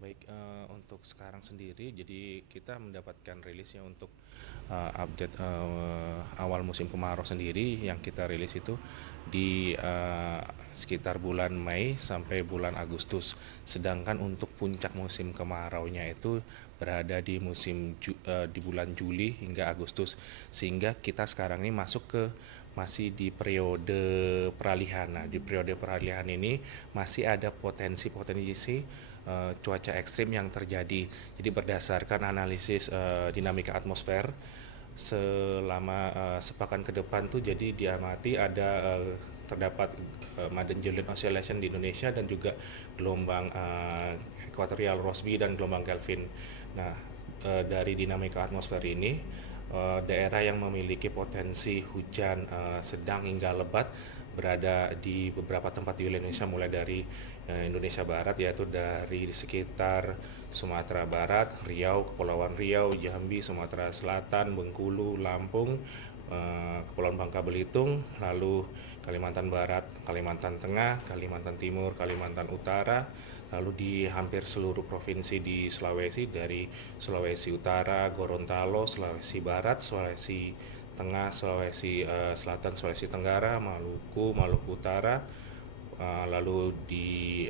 Baik, untuk sekarang sendiri, jadi kita mendapatkan rilisnya untuk update awal musim kemarau sendiri yang kita rilis itu di sekitar bulan Mei sampai bulan Agustus. Sedangkan untuk puncak musim kemaraunya itu berada di di bulan Juli hingga Agustus. Sehingga kita sekarang ini masuk ke masih di periode peralihan. Nah, di periode peralihan ini masih ada potensi-potensi cuaca ekstrim yang terjadi. Jadi berdasarkan analisis dinamika atmosfer selama sepekan ke depan tuh jadi diamati ada terdapat Madden-Julian Oscillation di Indonesia dan juga gelombang equatorial Rossby dan gelombang Kelvin. Nah, dari dinamika atmosfer ini daerah yang memiliki potensi hujan sedang hingga lebat berada di beberapa tempat di Indonesia, mulai dari Indonesia Barat, yaitu dari sekitar Sumatera Barat, Riau, Kepulauan Riau, Jambi, Sumatera Selatan, Bengkulu, Lampung, Kepulauan Bangka Belitung, lalu Kalimantan Barat, Kalimantan Tengah, Kalimantan Timur, Kalimantan Utara, lalu di hampir seluruh provinsi di Sulawesi, dari Sulawesi Utara, Gorontalo, Sulawesi Barat, Sulawesi Tengah, Sulawesi Selatan, Sulawesi Tenggara, Maluku, Maluku Utara, lalu di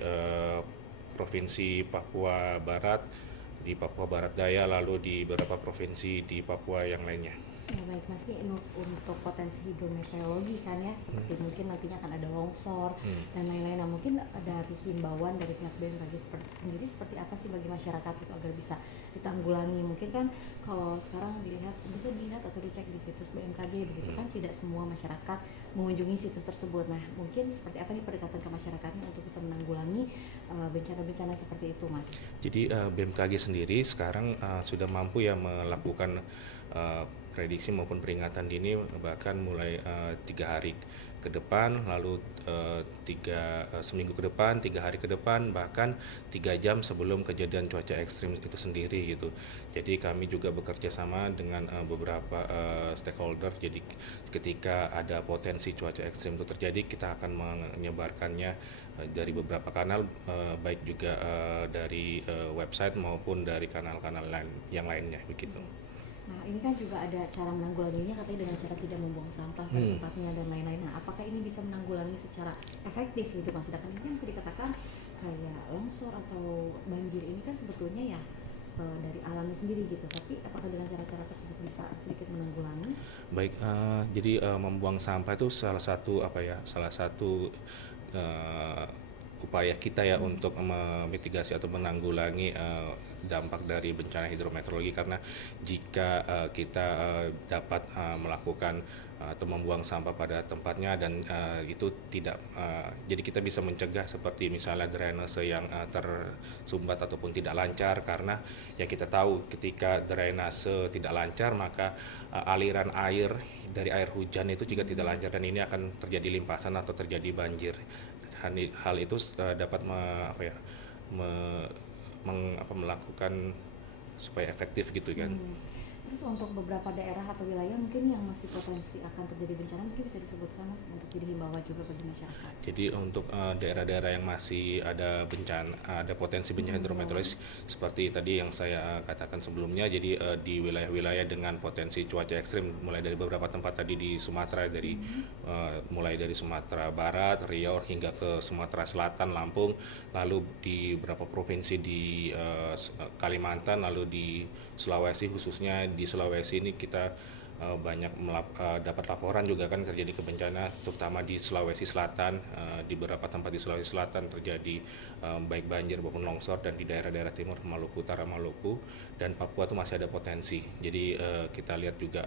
provinsi Papua Barat, di Papua Barat Daya, lalu di beberapa provinsi di Papua yang lainnya. Ya baik Mas, ini untuk potensi hidrometeorologi kan ya, seperti mungkin nantinya akan ada longsor dan lain-lain. Nah mungkin dari himbauan dari pihak BMKG seperti apa sih bagi masyarakat itu agar bisa ditanggulangi? Mungkin kan kalau sekarang bisa dilihat atau dicek di situs BMKG begitu kan, tidak semua masyarakat mengunjungi situs tersebut. Nah mungkin seperti apa nih pendekatan ke masyarakatnya untuk bisa menanggulangi bencana-bencana seperti itu Mas? Jadi BMKG sendiri sekarang sudah mampu ya melakukan uh, prediksi maupun peringatan dini bahkan mulai 3 hari ke depan, lalu seminggu ke depan, 3 hari ke depan, bahkan 3 jam sebelum kejadian cuaca ekstrim itu sendiri gitu. Jadi kami juga bekerja sama dengan beberapa stakeholder. Jadi ketika ada potensi cuaca ekstrim itu terjadi, kita akan menyebarkannya dari beberapa kanal, baik juga dari website maupun dari kanal-kanal lain yang lainnya begitu. Oke. Nah, ini kan juga ada cara menanggulanginya katanya dengan cara tidak membuang sampah pada tempatnya dan lain-lain. Nah, apakah ini bisa menanggulangi secara efektif gitu Mas? Sedangkan ini kan bisa dikatakan kayak longsor atau banjir ini kan sebetulnya ya dari alamnya sendiri gitu. Tapi apakah dengan cara-cara tersebut bisa sedikit menanggulangi? Baik, jadi membuang sampah itu salah satu apa ya, salah satu eh, upaya kita ya untuk memitigasi atau menanggulangi dampak dari bencana hidrometeorologi, karena jika kita dapat melakukan atau membuang sampah pada tempatnya dan itu tidak jadi kita bisa mencegah seperti misalnya drainase yang tersumbat ataupun tidak lancar, karena ya kita tahu ketika drainase tidak lancar maka aliran air dari air hujan itu jika tidak lancar, dan ini akan terjadi limpasan atau terjadi banjir. Hal itu dapat apa ya, melakukan supaya efektif gitu kan. Hmm. Terus untuk beberapa daerah atau wilayah mungkin yang masih potensi akan terjadi bencana mungkin bisa disebutkan Mas untuk jadi himbauan juga bagi masyarakat. Jadi untuk daerah-daerah yang masih ada bencana, ada potensi bencana Rawan. hidrometeorologis seperti tadi yang saya katakan sebelumnya. Jadi di wilayah-wilayah dengan potensi cuaca ekstrim, mulai dari beberapa tempat tadi di Sumatera, mulai dari Sumatera Barat, Riau hingga ke Sumatera Selatan, Lampung, lalu di beberapa provinsi di Kalimantan, lalu di Sulawesi, khususnya di Sulawesi ini kita banyak dapat laporan juga kan terjadi kebencana, terutama di Sulawesi Selatan. Di beberapa tempat di Sulawesi Selatan terjadi baik banjir maupun longsor, dan di daerah-daerah timur, Maluku Utara, Maluku dan Papua itu masih ada potensi. Jadi kita lihat juga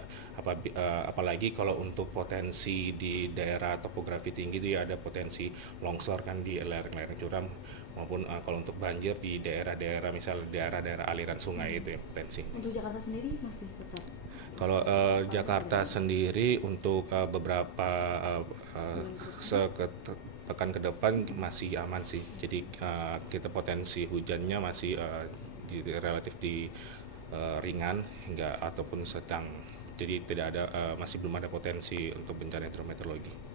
apalagi kalau untuk potensi di daerah topografi tinggi itu ya ada potensi longsor kan di lereng-lereng curam, maupun kalau untuk banjir di daerah-daerah, misal daerah-daerah aliran sungai itu ya potensi. Untuk Jakarta sendiri masih tetap Kalau waspada atau Jakarta bagaimana? sendiri untuk beberapa uh, Bulan ke depan? pekan ke depan masih aman sih. Jadi kita potensi hujannya masih relatif di ringan hingga ataupun sedang. Jadi tidak ada masih belum ada potensi untuk bencana hidrometeorologi.